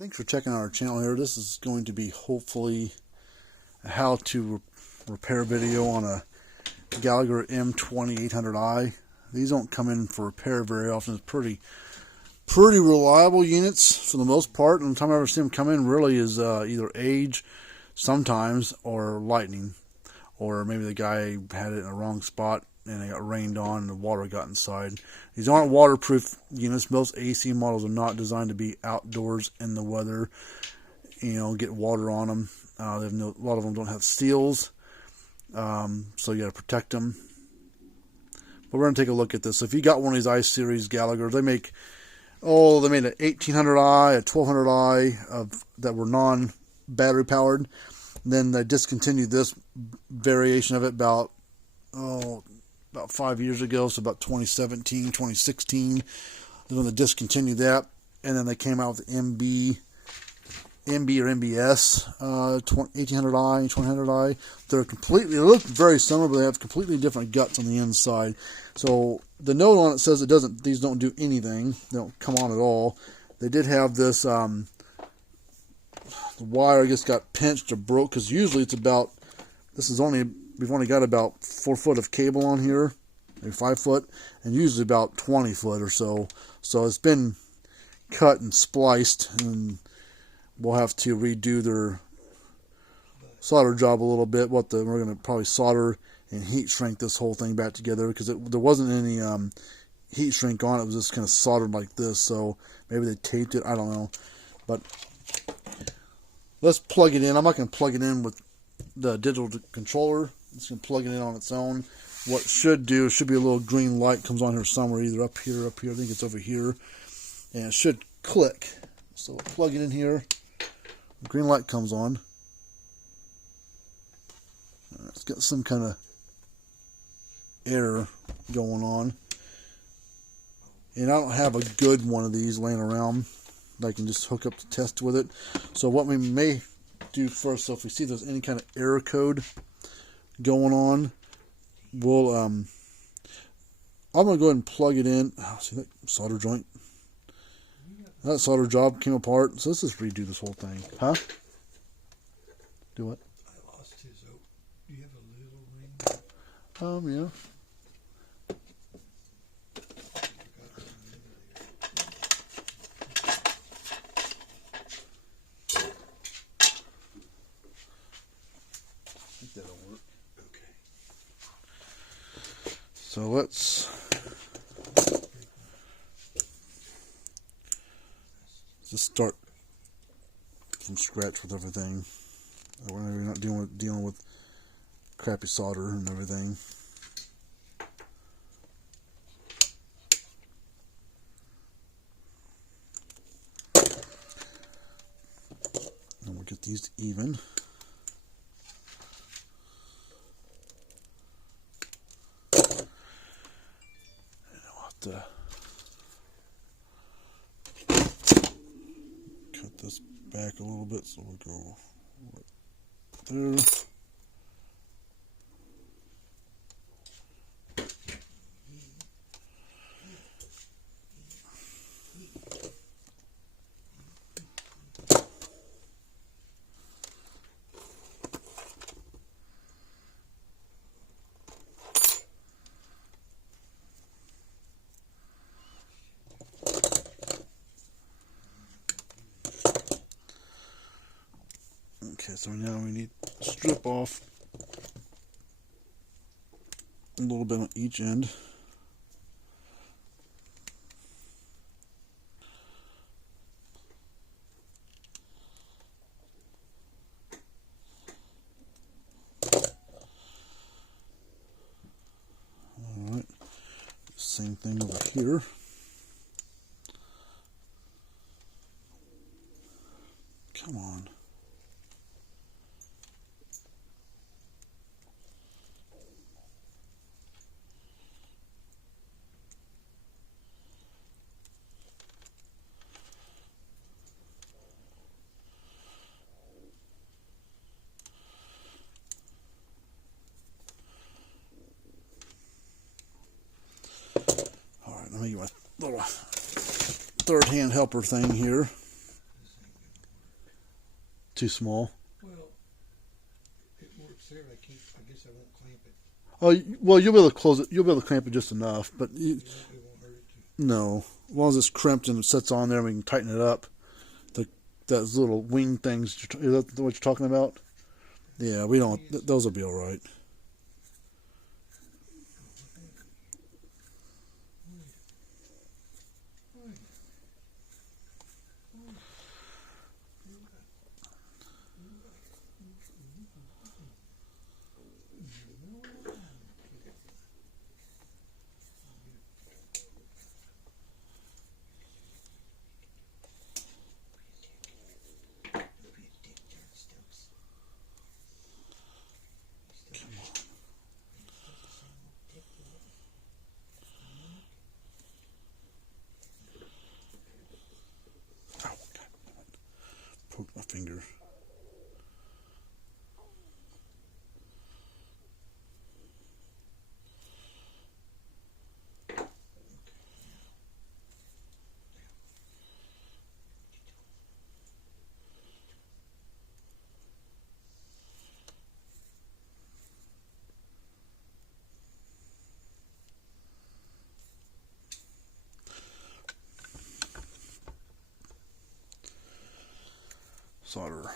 Thanks for checking out our channel here. This is going to be hopefully a how to repair video on a Gallagher M2800i. These don't come in for repair very often. It's pretty reliable units for the most part. And the time I've ever seen them come in really is either age sometimes or lightning. Or maybe the guy had it in the wrong spot and it got rained on and the water got inside. These aren't waterproof units. Most AC models are not designed to be outdoors in the weather, get water on them. A lot of them don't have seals, so you got to protect them. But we're going to take a look at this. So if you got one of these I-Series Gallaghers, they made an 1800i, a 1200i that were non-battery powered. Then they discontinued this variation of it about 5 years ago, so about 2017, 2016 is when they discontinued that. And then they came out with the MB or MBS 1800i and 2000i. They look very similar, but they have completely different guts on the inside. So the note on it says these don't do anything. They don't come on at all. They did have this the wire, I guess, got pinched or broke, because usually we've only got about 4 foot of cable on here, maybe 5 foot, and usually about 20 foot or so. So it's been cut and spliced, and we'll have to redo their solder job a little bit. We're going to probably solder and heat shrink this whole thing back together, because there wasn't any heat shrink on it. It was just kind of soldered like this, so maybe they taped it, I don't know. But let's plug it in. I'm not going to plug it in with the digital controller. I'm just going to plug it in on its own. What it should be a little green light comes on here somewhere, either up here, I think it's over here, and it should click. So we'll plug it in here. The green light comes on. It's got some kind of error going on, and I don't have a good one of these laying around that I can just hook up to test with it. So what we may do first, so if we see there's any kind of error code going on, we'll I'm gonna go ahead and plug it in. See that solder joint? That solder job came apart, so let's just redo this whole thing. Huh? Do what? I lost his oak. Do you have a little ring? Yeah. That'll work. Okay. So let's just start from scratch with everything. We're not dealing with crappy solder and everything. And we'll get these even. Cut this back a little bit, so we'll go right there. Okay, so now we need to strip off a little bit on each end. Alright, same thing over here. Come on. Let me get my little third hand helper thing here. Too small. Well, it works there. I guess I won't clamp it. Oh, well, you'll be able to close it. You'll be able to clamp it just enough, but It won't hurt it too. no. As long as it's crimped and it sits on there, we can tighten it up. Those little wing things. Is that what you're talking about? Yeah, we don't. Those will be all right. Poke my finger. Solder.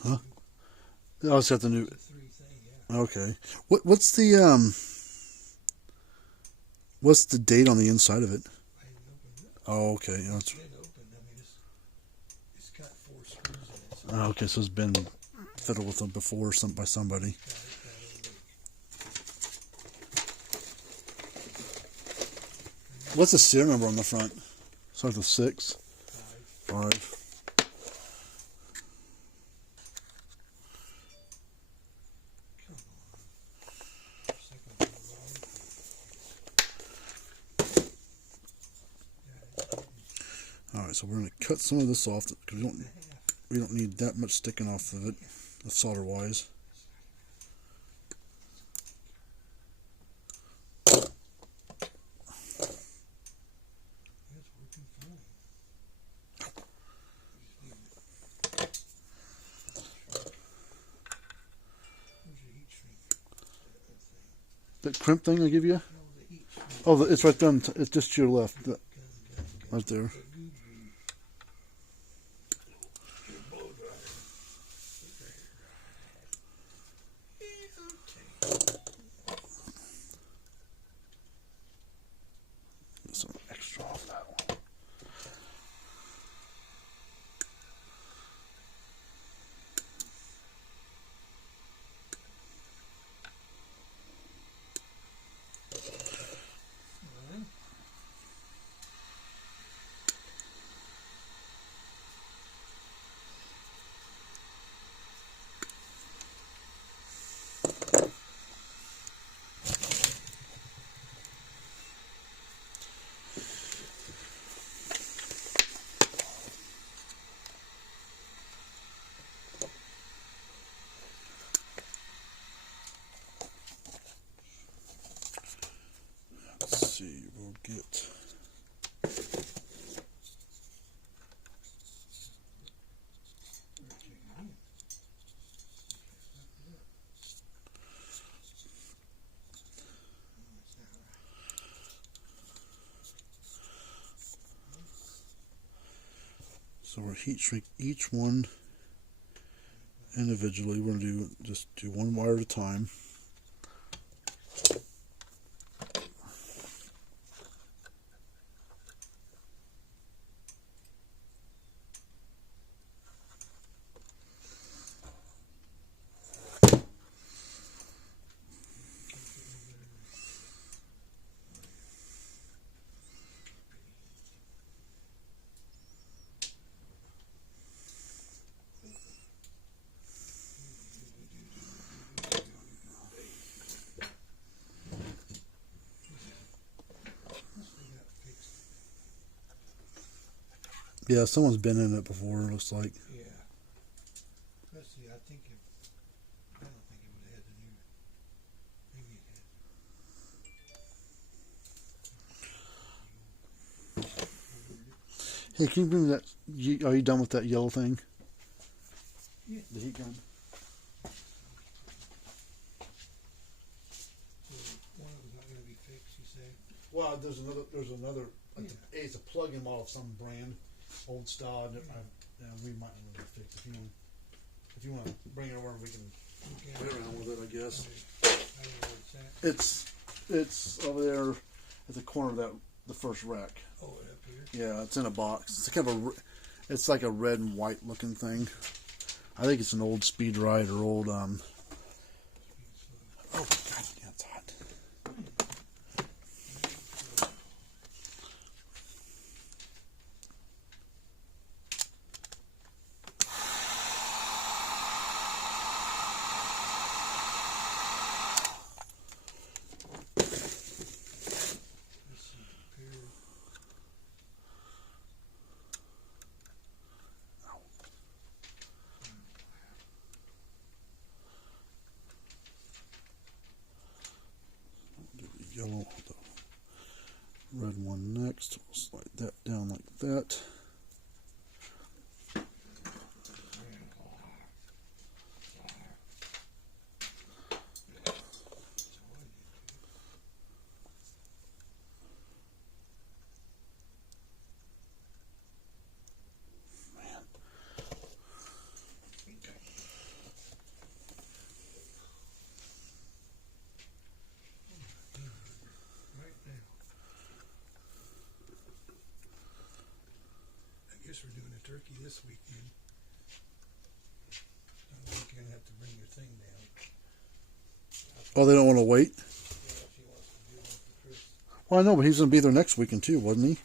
Huh? Oh, it's got the new. Three thing, yeah. Okay. What's the date on the inside of it? I haven't opened it. Oh, okay. Yeah, It's been opened. I mean, it's got 4 screws in it. So okay, so it's been fiddled with them before by somebody. What's the serial number on the front? Starts with 6. 5. All right, so we're going to cut some of this off because we don't need that much sticking off of it, solder wise. That crimp thing I give you? Oh, it's right there. It's just to your left. Right there. Some extra off that one. Let's see, we'll get. So we'll heat shrink each one individually. We're going to just do one wire at a time. Yeah, someone's been in it before, it looks like. Yeah. Let's see, I don't think it would have had the new. Maybe it had. Hey, can you bring me that? Are you done with that yellow thing? Yeah. The heat gun? So one of them's not going to be fixed, you say? Well, there's another. It's a plug-in model of some brand, old style. We might want to fix it. If you want to bring it over, we can play around with it, I guess. I don't know where it's at. It's over there at the corner of the first rack. Oh, up here? Yeah, it's in a box. It's kind of it's like a red and white looking thing. I think it's an old Speed Ride or old Oh God, yeah, it's hot. Yellow, the red one next. We'll slide that down like that. I guess we're doing a turkey this weekend. I'm going to have to bring your thing down. Oh, they don't want to wait? Yeah, if she wants to do one for Chris. Well, I know, but he's going to be there next weekend too, wasn't he?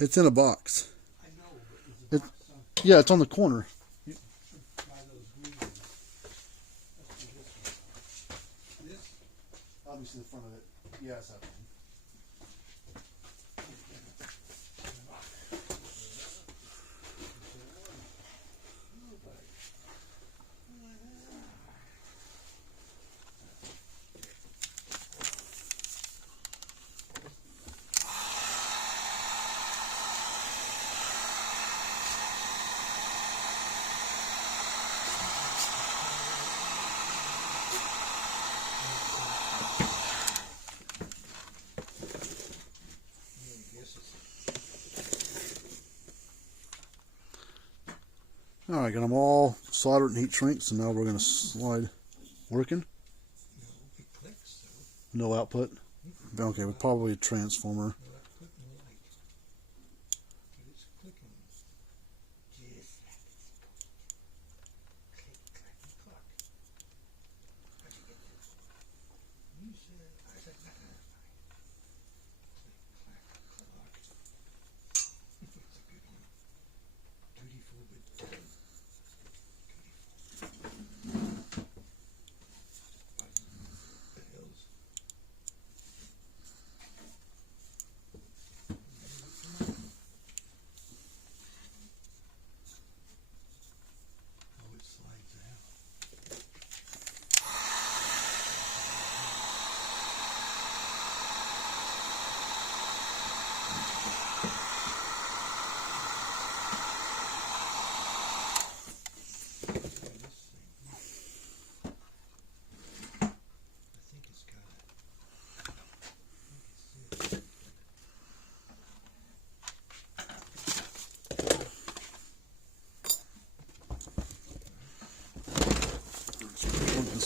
It's in a box. I know, but is the box on Yeah, it's on the corner. by those green ones? Let's do this one. This? Obviously, the front of it. Yeah, it's that one. Alright, got them all soldered and heat shrink, so now we're going to slide. Working? No, it clicks, so. No output? Okay, with probably a transformer. No output, no light. But it's clicking. Just like it's supposed to. Click, clack, and clock. How'd you get this? You said, I said, nah, fine. Click, clack, clock. It's a good one. Dutiful but done.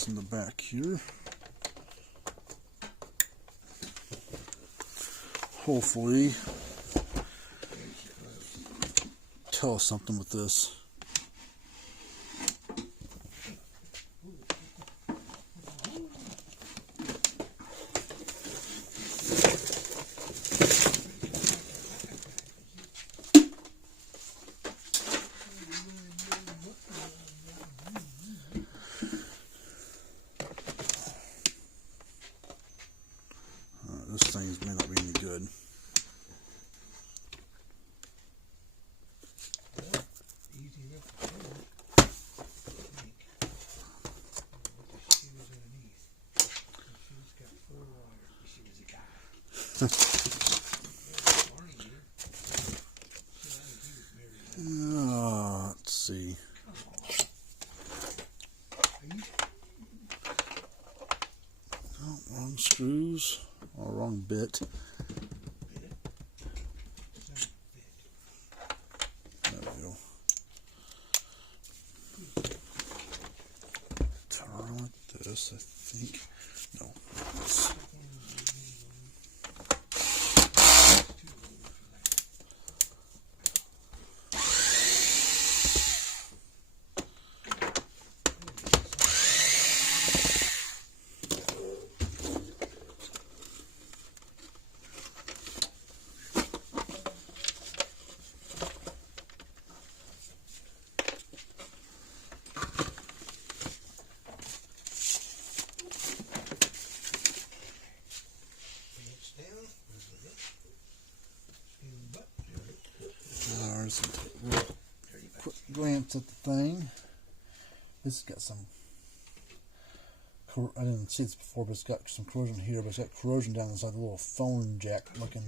this in the back here. Hopefully tell us something with this. This thing may not be any good. Let's see. Oh, wrong screws or wrong bit. There we go. Turn like this, I think. No. Quick glance at the thing. This has got some, I didn't see this before, but it's got some corrosion here, but it's got corrosion down inside the little phone jack looking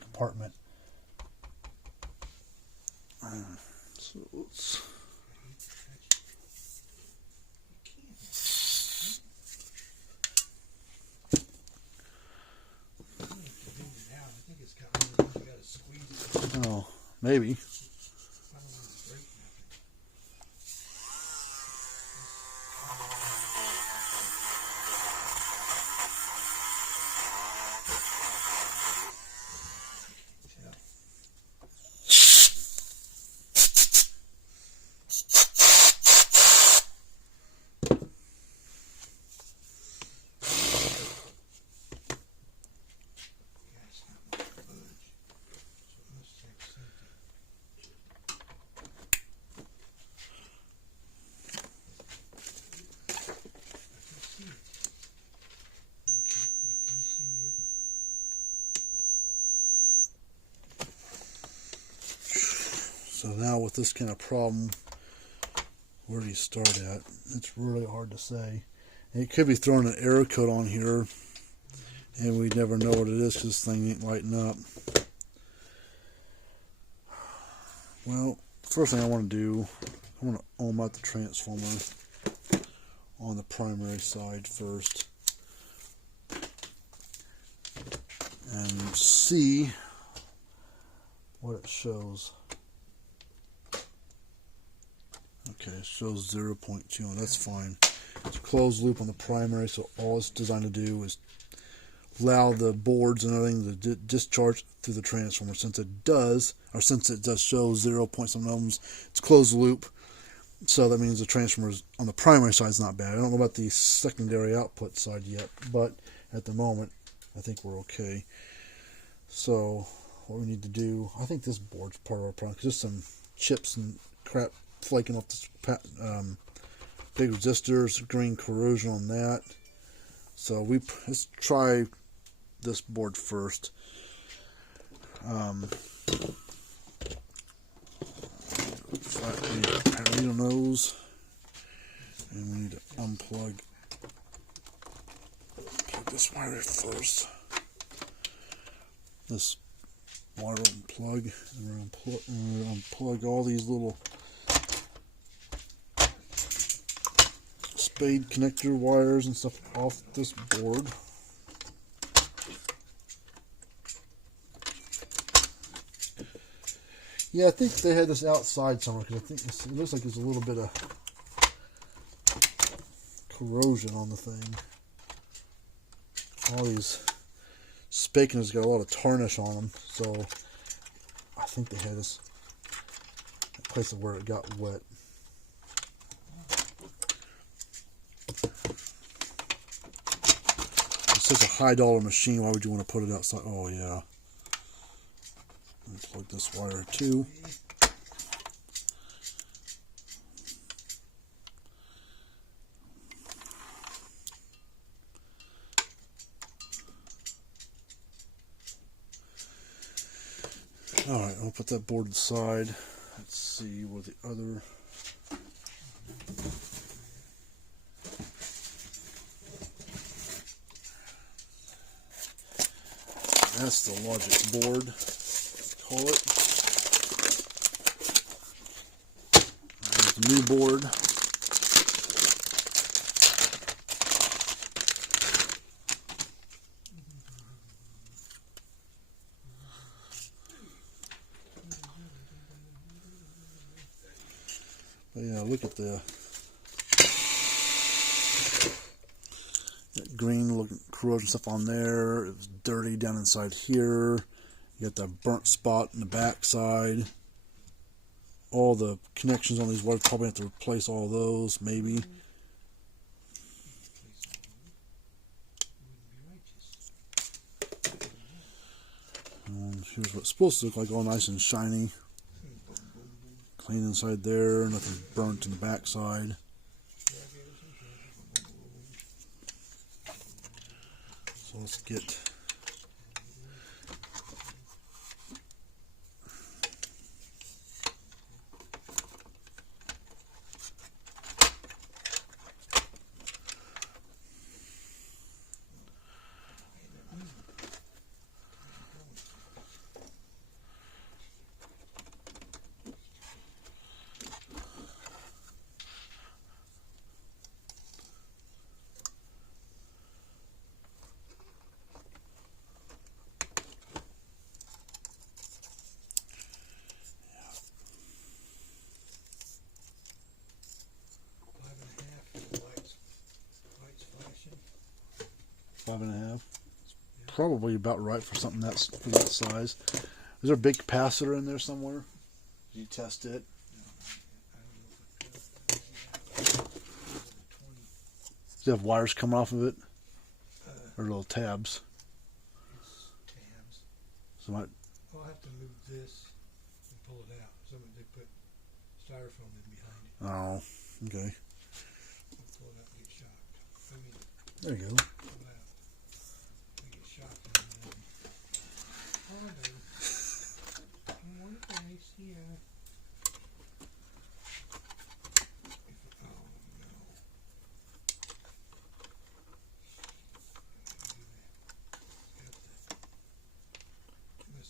compartment. So let's maybe. So now with this kind of problem, where do you start at? It's really hard to say. And it could be throwing an error code on here, and we never know what it is because this thing ain't lighting up. Well, first thing I want to do, I want to ohm out the transformer on the primary side first and see what it shows. Okay, it shows 0.2, that's fine. It's a closed loop on the primary, so all it's designed to do is allow the boards and everything to discharge through the transformer. Since it does show 0. Some ohms, it's closed loop, so that means the transformer on the primary side is not bad. I don't know about the secondary output side yet, but at the moment, I think we're okay. So what we need to do, I think this board's part of our problem, because there's some chips and crap flaking off this big resistors, green corrosion on that. So let's try this board first. Flat needle nose, and we need to unplug this wire first. This wire unplug, and we're unplug all these little spade connector wires and stuff off this board. Yeah, I think they had this outside somewhere, because I think it looks like there's a little bit of corrosion on the thing. All these spakins got a lot of tarnish on them, so I think they had this place where it got wet. It's such a high dollar machine, why would you want to put it outside? Oh yeah. Plug this wire too. Alright, I'll put that board aside. Let's see what the other. That's the logic board, call it. There's the new board. But yeah, look at the green looking corrosion stuff on there. It was dirty down inside here. You got that burnt spot in the back side. All the connections on these wires, probably have to replace all those, maybe. And here's what it's supposed to look like, all nice and shiny. Clean inside there, nothing burnt in the back side. So let's get Five and a half. It's probably about right for something for that size. Is there a big capacitor in there somewhere? Did you test it? Does it have wires coming off of it? Or little tabs? It's tabs. So I'll have to move this and pull it out. They put styrofoam in behind it. Oh, okay. Pull it out and get shocked. There you go.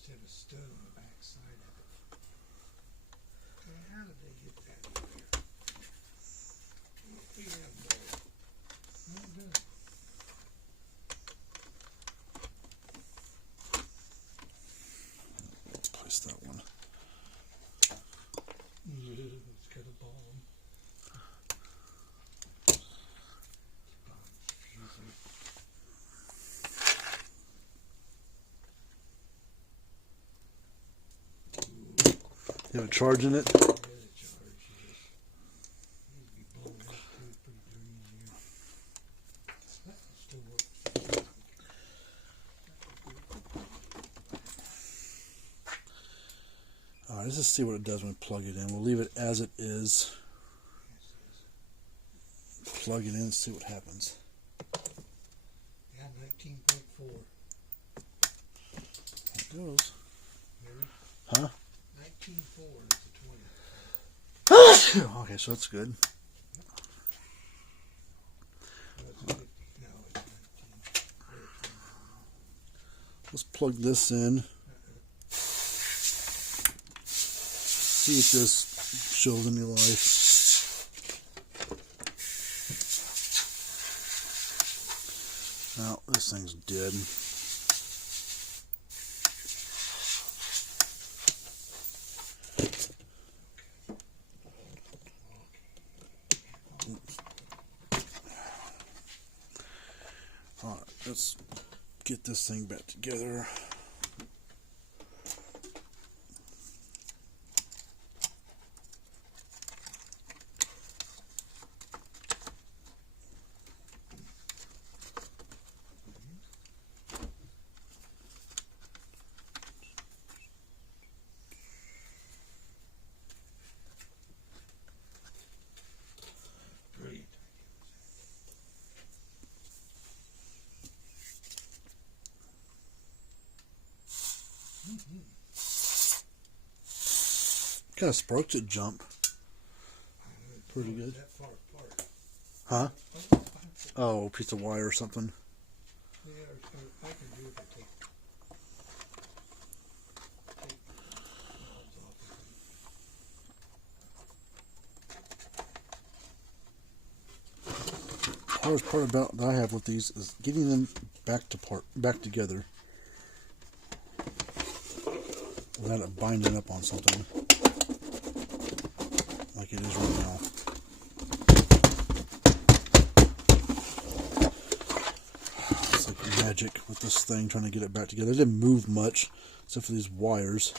Have a stud on the back side of it. Okay, how did they get that in there? What do you have there? Not done. Place that one. It's got a ball. You have a charge in it? Alright, let's just see what it does when we plug it in. We'll leave it as it is. Plug it in and see what happens. Yeah, 19.4. It goes. Really? Huh? 19.4 is the 20. Okay, so that's good. Let's plug this in. See if this shows any life. Now, this thing's dead. let's get this thing back together. Kind of sparks it jump. Pretty good. That far apart. Huh? Oh, a piece of wire or something. Yeah, or I can do it. I take knobs off. The hardest part about that I have with these is getting them back together without it binding up on something like it is right now. It's like magic with this thing, trying to get it back together. It didn't move much except for these wires.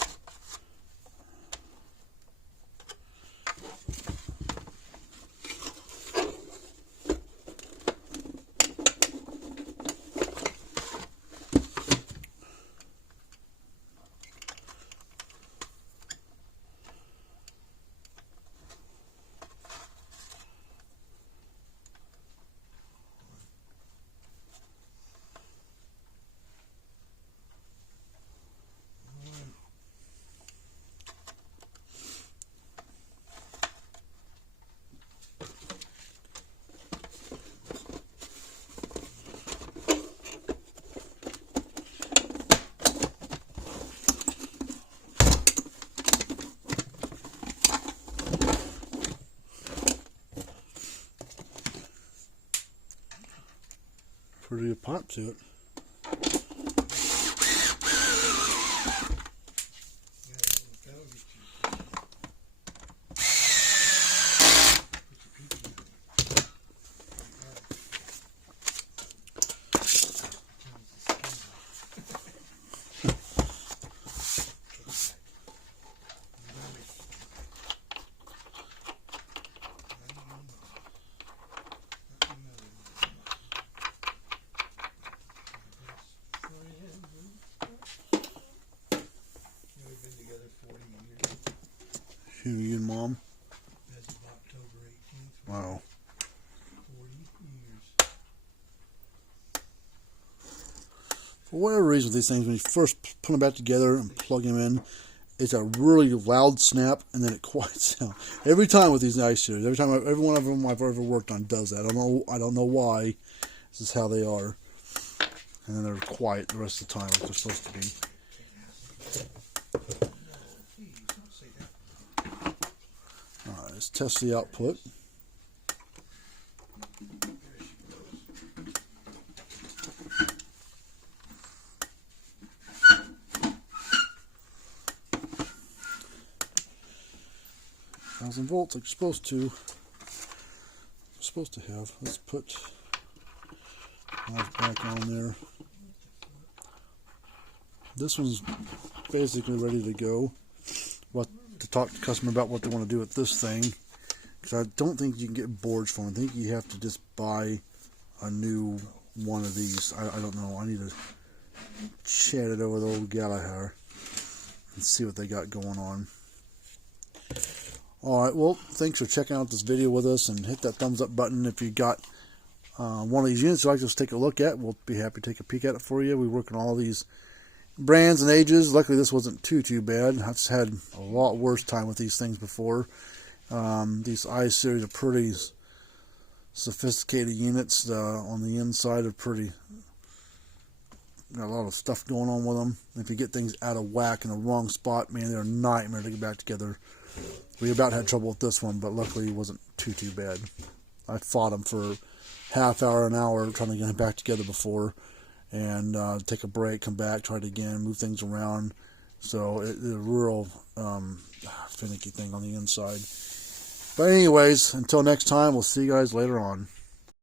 Pretty good pop to it. You and Mom? As of October 18th. Wow. 40 years. For whatever reason with these things, when you first put them back together and plug them in, it's a really loud snap and then it quiets down. Every time with these ice series, every one of them I've ever worked on does that. I don't know why. This is how they are. And then they're quiet the rest of the time like they're supposed to be. Alright, let's test the output. Volts like you're supposed to have. Let's put back on there. This one's basically ready to go. To talk to the customer about what they want to do with this thing, because I don't think you can get boards for them. I think you have to just buy a new one of these. I don't know. I need to chat it over the old Gallagher and see what they got going on. Alright, well, thanks for checking out this video with us, and hit that thumbs up button if you got one of these units you'd like us to take a look at. We'll be happy to take a peek at it for you. We work on all these brands and ages. Luckily this wasn't too bad. I've had a lot worse time with these things before. These I-Series are pretty sophisticated units. On the inside are pretty, got a lot of stuff going on with them. If you get things out of whack in the wrong spot, man, they're a nightmare to get back together. We about had trouble with this one, but luckily it wasn't too bad. I fought them for half hour, an hour trying to get them back together before, and take a break, come back, try it again, move things around. So it's a real finicky thing on the inside. But anyways, until next time, we'll see you guys later on.